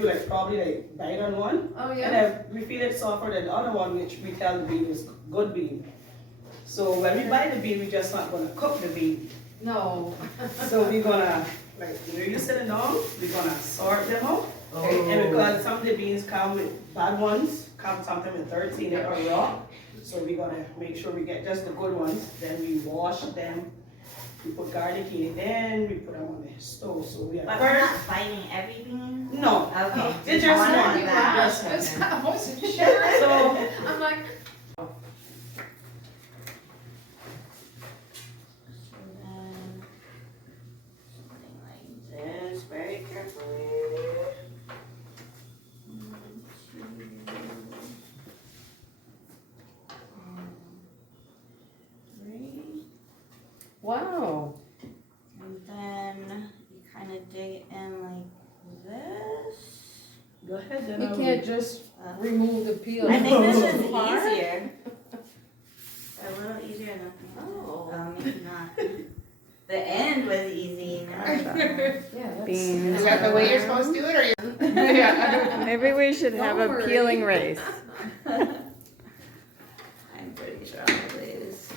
We like probably like bite on one. Oh, And yeah? then we feel it softer than the other one, which we tell the bean is good bean. So when we buy the bean, we just not gonna cook the bean. No. So we're gonna, like, you sit it down, we're gonna sort them out. Okay? And because some of the beans come with bad ones, come sometimes with 13 or raw. So we're gonna make sure we get just the good ones. Then we wash them. We put garlic in it, then we put them on the stove. So we are But we're not biting every bean? No. Okay. It's just One one. at a time. Just one. I wasn't sure. So I'm like, Something like this, very carefully. 1, 2, 3. wow. And then you kind of dig it in like this. go ahead. Then You I can't will- just remove the peel. I think this is Too hard. easier. A little easier than Oh. maybe not. The end was easy. Now Yeah, that's. Beans. Is that the way you're supposed to do it, or you? Yeah. Maybe we should have Don't a worry. peeling race. I'm pretty sure I'll lose.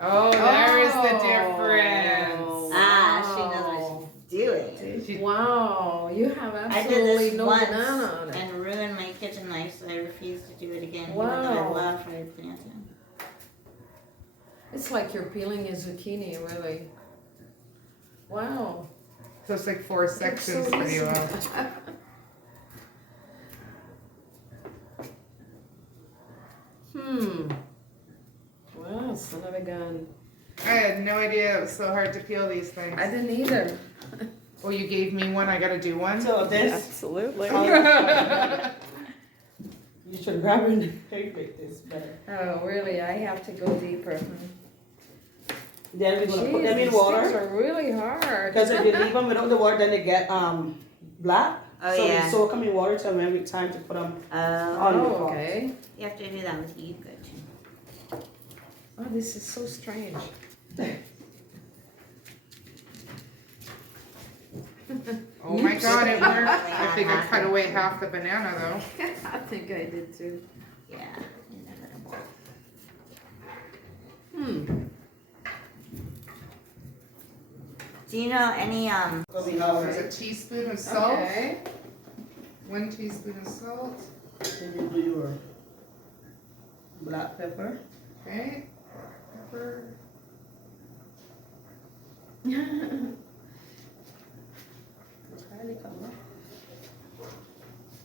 Oh, there is the Oh. difference. Ah, she knows what she's doing. She- Wow, you have I did absolutely this no once banana on it. and ruined my kitchen knife, so I refuse to do it again. Even though Wow. I love fried plantain. It's like you're peeling a zucchini, really. Wow. So it's like 4 sections So pretty easy. well. Wow, son of a gun. I had no idea it was so hard to peel these things. I didn't either. Oh, you gave me one, I gotta do one? So this, Absolutely. you should grab it and make this better. Oh, really? I have to go deeper. Then we're gonna put Jeez, them in these water. things are really hard. Because if you leave them without the water, then they get black. Oh, So yeah. we soak them in water till when it's time to put them Oh, on the Oh, pot. okay. you have to do that with you, good too. Oh, this is so strange. Oh my god, it worked. I think I cut away half the banana though. I think I did too. Yeah. you never know. Do you know any So we have There's a teaspoon of salt. Okay. 1 teaspoon of salt. then you do your black pepper. Okay. Pepper.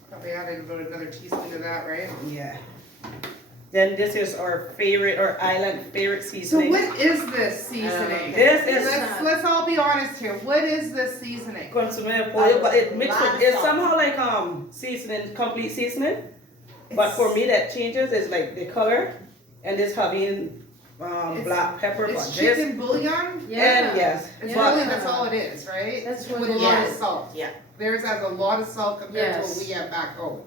Probably added about another teaspoon of that, right? Yeah. Then this is our favorite, our island favorite So seasoning. what is this seasoning? This is Let's all be honest here. What is this seasoning? consomme pollo, but it mixed Lot with, of it's salt. somehow like seasoning, complete seasoning. But for me that changes is like the color and this having black pepper, It's but this, chicken bouillon? and yes. It's Yeah. really, that's all it is, right? That's what With it a lot of is. salt. Yeah. Theirs has a lot of salt compared to what Yes. we have back home.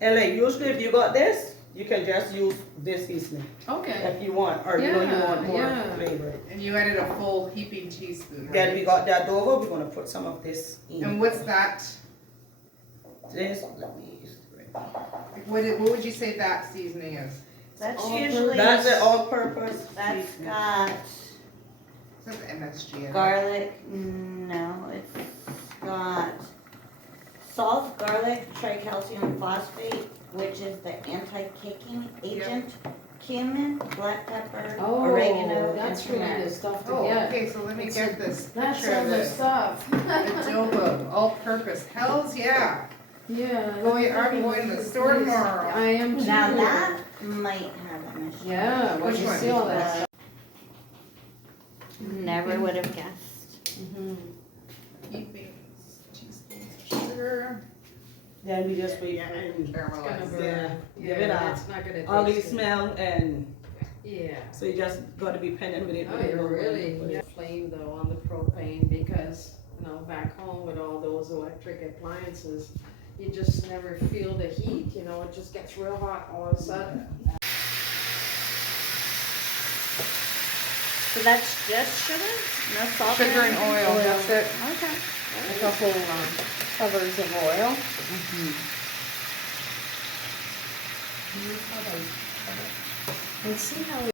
And like usually if you got this, you can just use this seasoning Okay. if you want, or you know you Yeah, want more yeah. flavor. And you added a full heaping teaspoon, right? Then we got the adobo, we're gonna put some of this in. And what's that? This, let me use it right. What would you say that seasoning is? That's All usually That's the all-purpose that's seasoning. got It says MSG in it. garlic. No, it's got salt, garlic, tricalcium phosphate, which is the anti-caking agent, cumin, black pepper, Oh, oregano, that's and really turmeric. good stuff to Oh, get. okay, so let me It's get this That's picture all of the this. stuff. Adobo, all-purpose. Hells yeah. Yeah. I'm going to the store tomorrow. I am too. Now that might have an issue. Yeah, when Which you one? see all that stuff. Never would have guessed. Mhm. Heaping teaspoons of sugar. Then we just wait Yeah, and It's gonna caramelize. burn. Yeah, give it Yeah, a it's not gonna ugly taste good. smell, and Yeah. so you just gotta be pending with it. Oh, when you you're know when really to put it. flame though on the propane because, you know, back home with all those electric appliances, you just never feel the heat, you know, it just gets real hot all of a sudden. So that's just sugar? No salt? or Sugar and anything? oil, that's it. Okay. A couple, covers of oil. And see how